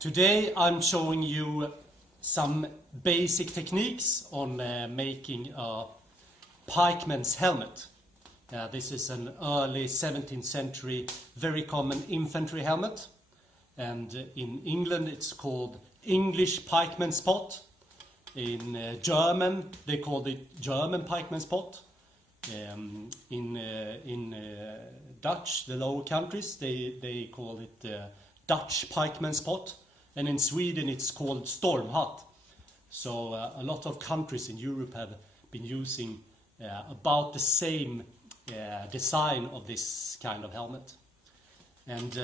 Today I'm showing you some basic techniques on making a pikeman's helmet. This is an early 17th century very common infantry helmet, and in England it's called English pikeman's pot. In German they called it German pikeman's pot. In Dutch, the Lower Countries, they call it Dutch pikeman's pot, and in Sweden it's called Stormhatt. So a lot of countries in Europe have been using about the same design of this kind of helmet. And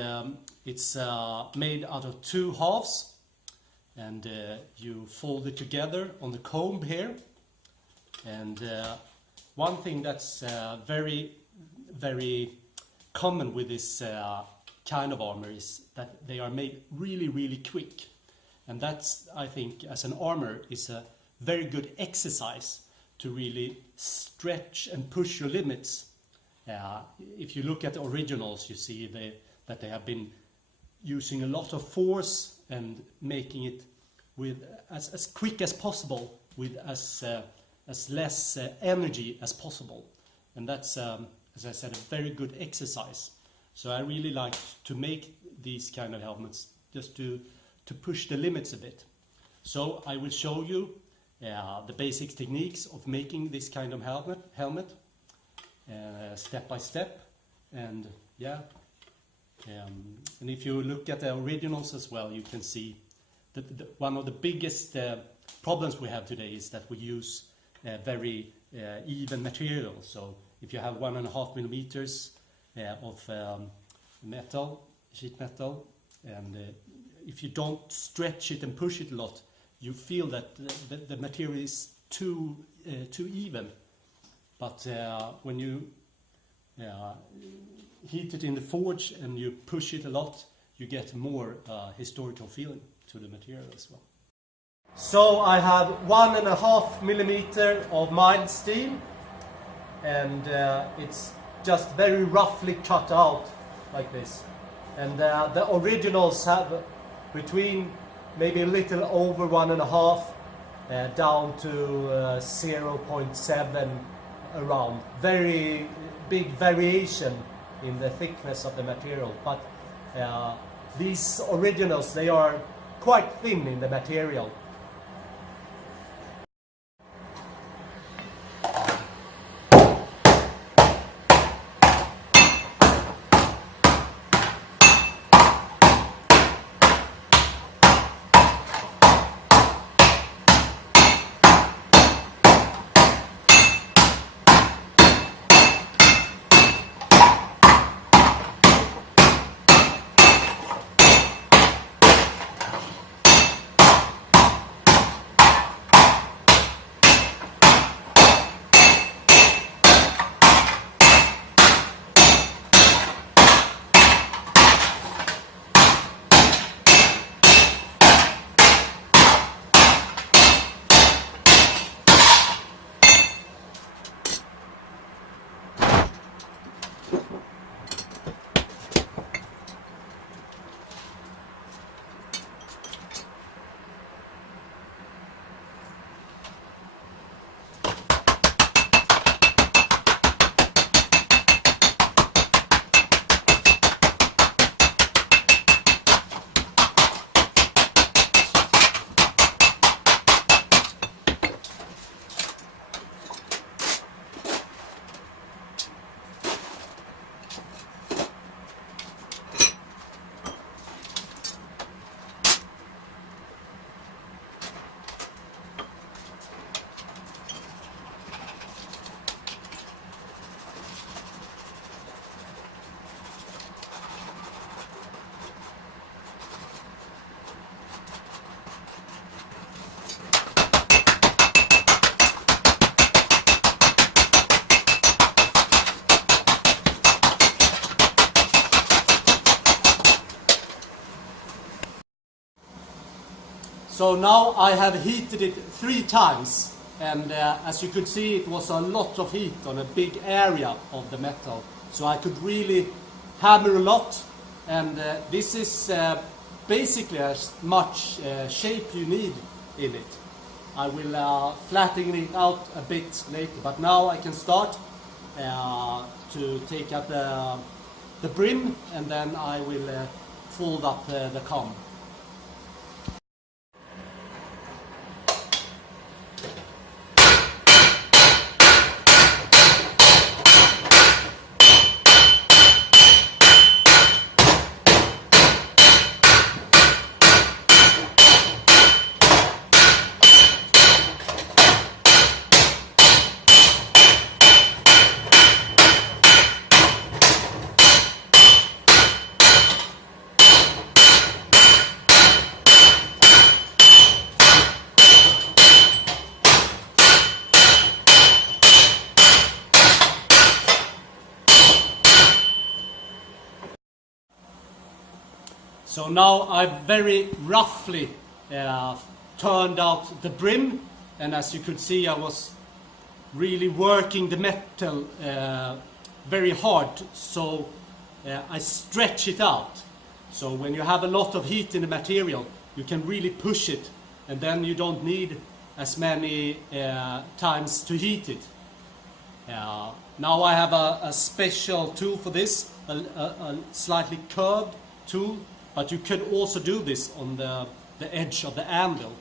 it's made out of two halves, and you fold it together on the comb here. And one thing that's very common with this kind of armor is that they are made really quick, and that's, I think, as an armor, is a very good exercise to really stretch and push your limits. If you look at the originals, you see that they have been using a lot of force and making it with as quick as possible, with as less energy as possible, and that's as I said, a very good exercise. So I really like to make these kind of helmets just to push the limits a bit. So I will show you the basic techniques of making this kind of helmet step by step. And and if you look at the originals as well, you can see that one of the biggest problems we have today is that we use very even material. So if you have 1.5 millimeters of metal, sheet metal, and if you don't stretch it and push it a lot, you feel that the material is too even. But when you heat it in the forge and you push it a lot, you get more historical feeling to the material as well. So I have 1.5 millimeter of mild steel, and it's just very roughly cut out like this. And the originals have between maybe a little over 1.5 down to 0.7 around. Very big variation in the thickness of the material, but these originals, they are quite thin in the material. So now I have heated it 3 times, and as you could see, it was a lot of heat on a big area of the metal. So I could really hammer a lot, and this is basically as much shape you need in it. I will flatten it out a bit later, but now I can start to take out the brim, and then I will fold up the comb. So now I've very roughly turned out the brim, and as you could see, I was really working the metal very hard, so I stretch it out. So when you have a lot of heat in the material, you can really push it, and then you don't need as many times to heat it. Now I have a special tool for this, a slightly curved tool, but you could also do this on the edge of the anvil.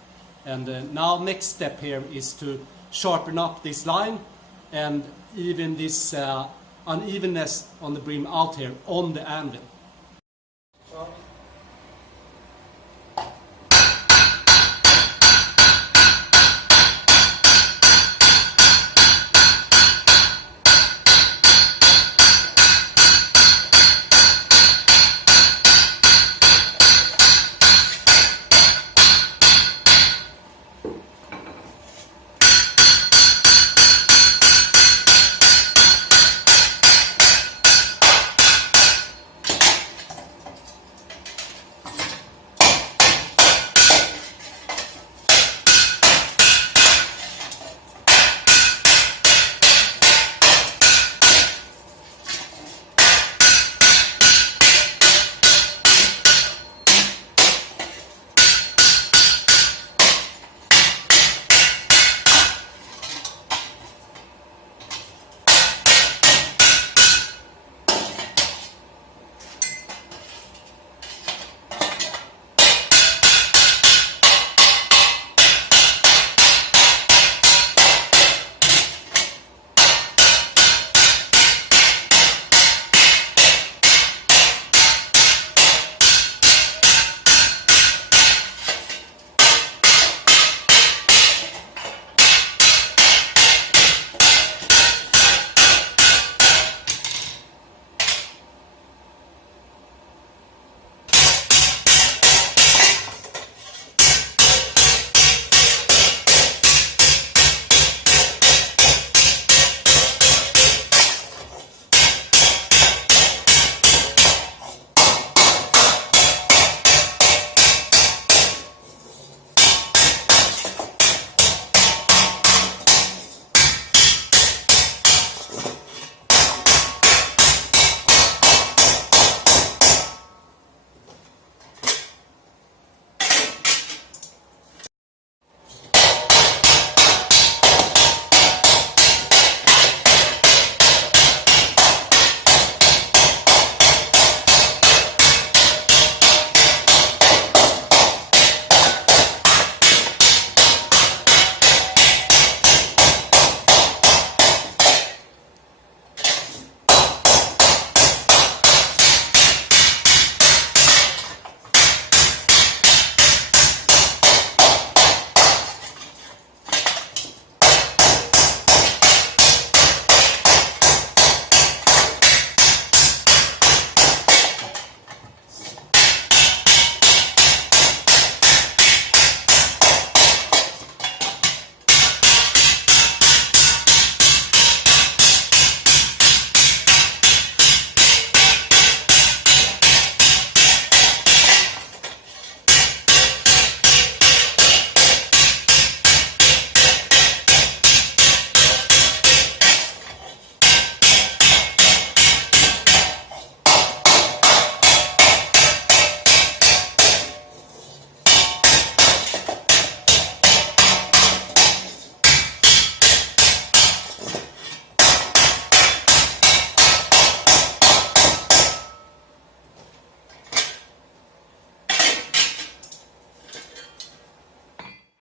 And now next step here is to sharpen up this line and even this unevenness on the brim out here on the anvil.